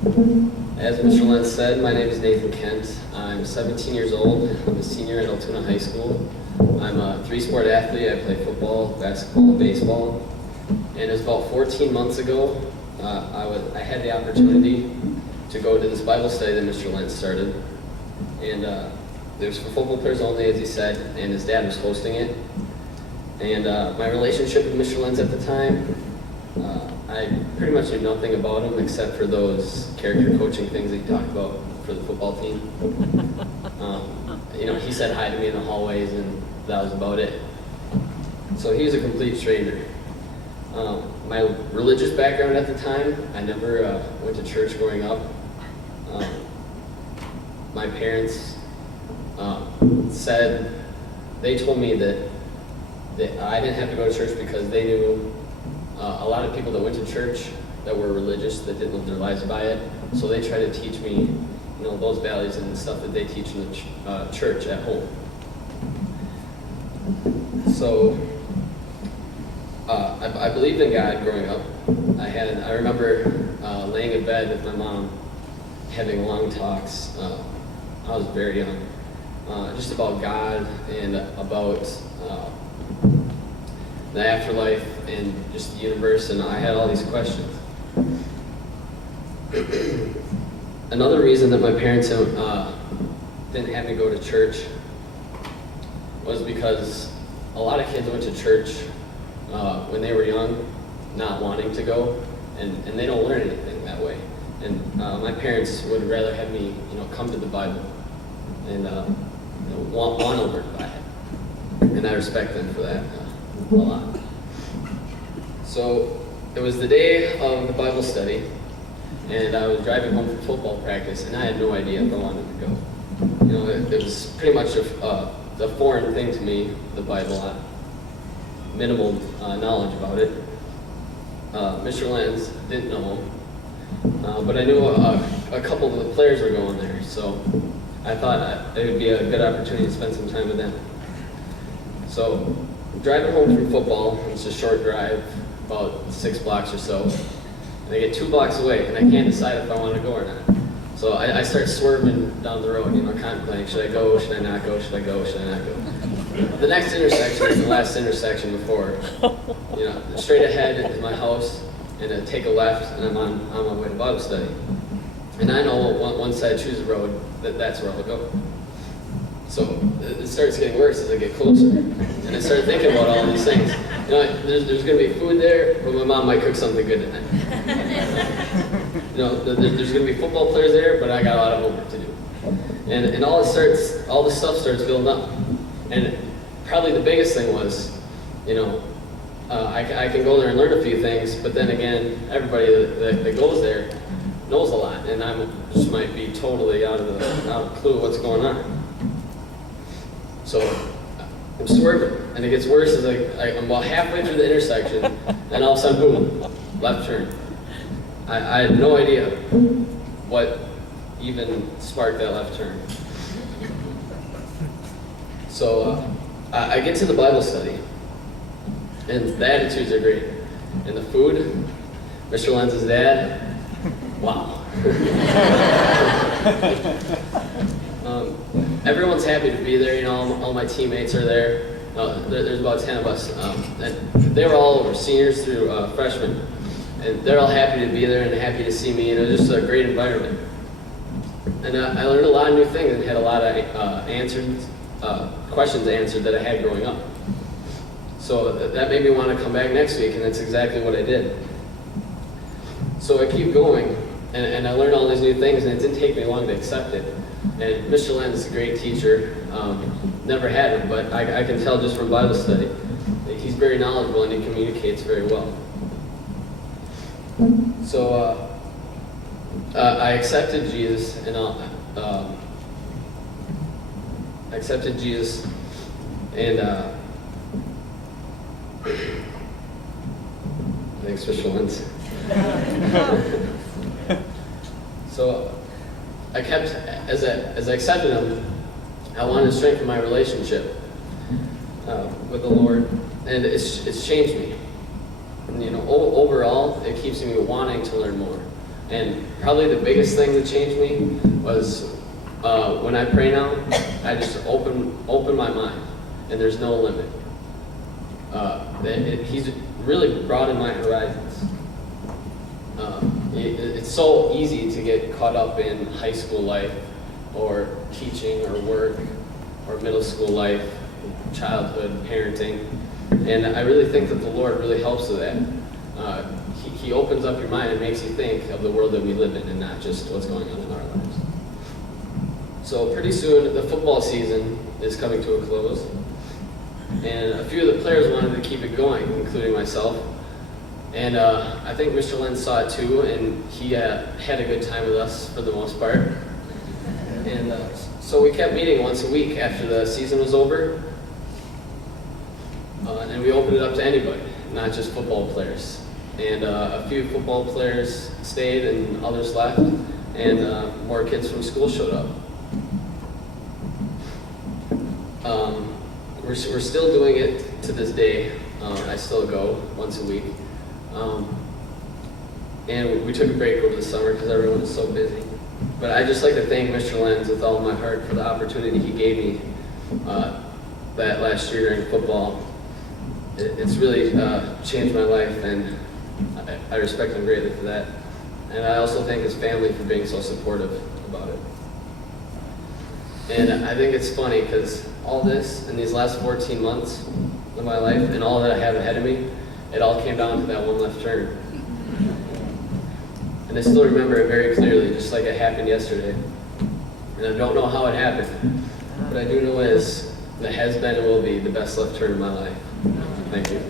As Mr. Lentz said, my name is Nathan Kent. I'm 17 years old. I'm a senior at Altoona High School. I'm a three-sport athlete. I play football, basketball, and baseball. And it was about 14 months ago, I had the opportunity to go to this Bible study that Mr. Lentz started. And it was for football players only, as he said, and his dad was hosting it. And my relationship with Mr. Lentz at the time, I pretty much knew nothing about him except for those character coaching things that he talked about for the football team. He said hi to me in the hallways, and that was about it. So he was a complete stranger. My religious background at the time, I never went to church growing up. My parents they told me that I didn't have to go to church because they knew a lot of people that went to church that were religious that didn't live their lives by it. So they tried to teach me, those values and stuff that they teach in the church at home. So I believed in God growing up. I remember laying in bed with my mom, having long talks. I was very young, just about God and about the afterlife and just the universe, and I had all these questions. Another reason that my parents didn't have me go to church was because a lot of kids went to church when they were young, not wanting to go, and they don't learn anything that way. And my parents would rather have me, come to the Bible and want to learn by it, and I respect them for that a lot. So it was the day of the Bible study, and I was driving home from football practice, and I had no idea if I wanted to go. It was pretty much a foreign thing to me, the Bible. I had minimal knowledge about it. Mr. Lentz didn't know him, but I knew a couple of the players were going there, so I thought it would be a good opportunity to spend some time with them. So driving home from football, it's a short drive, about 6 blocks or so, and I get 2 blocks away, and I can't decide if I want to go or not. So I start swerving down the road, contemplating, should I go, should I not go, should I go, should I not go? The next intersection is the last intersection before. Straight ahead is my house, and I take a left, and I'm on my way to Bible study. And I know once I choose a road, that's where I'll go. So it starts getting worse as I get closer. And I started thinking about all these things. There's going to be food there, but my mom might cook something good tonight. There's going to be football players there, but I got a lot of homework to do. And all this stuff starts building up. And probably the biggest thing was, I can go there and learn a few things, but then again, everybody that goes there knows a lot, and I just might be totally out of clue what's going on. So I'm swerving, and it gets worse as I'm about halfway through the intersection, and all of a sudden, boom, left turn. I had no idea what even sparked that left turn. So I get to the Bible study, and the attitudes are great. And the food, Mr. Lentz's dad, wow. Everyone's happy to be there, all my teammates are there. There's about 10 of us. And they were all over, seniors through freshmen. And they're all happy to be there and happy to see me, and it was just a great environment. And I learned a lot of new things and had a lot of questions answered that I had growing up. So that made me want to come back next week, and that's exactly what I did. So I keep going, and I learned all these new things, and it didn't take me long to accept it. And Mr. Lentz is a great teacher. Never had him, but I can tell just from Bible study. He's very knowledgeable, and he communicates very well. So I accepted Jesus, and thanks, Mr. Lentz. So I kept, as I accepted him, I wanted to strengthen my relationship with the Lord, and it's changed me. And, overall, it keeps me wanting to learn more. And probably the biggest thing that changed me was when I pray now, I just open my mind, and there's no limit. He's really broadened my horizons. It's so easy to get caught up in high school life, or teaching, or work, or middle school life, childhood, parenting. And I really think that the Lord really helps with that. He opens up your mind and makes you think of the world that we live in and not just what's going on in our lives. So pretty soon, the football season is coming to a close. And a few of the players wanted to keep it going, including myself. And I think Mr. Lynn saw it too, and he had a good time with us for the most part. And so we kept meeting once a week after the season was over. And we opened it up to anybody, not just football players. And a few football players stayed and others left, and more kids from school showed up. We're still doing it to this day. I still go once a week. And we took a break over the summer because everyone is so busy. But I just like to thank Mr. Lenz with all my heart for the opportunity he gave me that last year during football. It's really changed my life, and I respect him greatly for that. And I also thank his family for being so supportive about it. And I think it's funny because all this in these last 14 months of my life and all that I have ahead of me, it all came down to that one left turn. And I still remember it very clearly, just like it happened yesterday. And I don't know how it happened, but I do know it has been and will be the best left turn of my life. Thank you.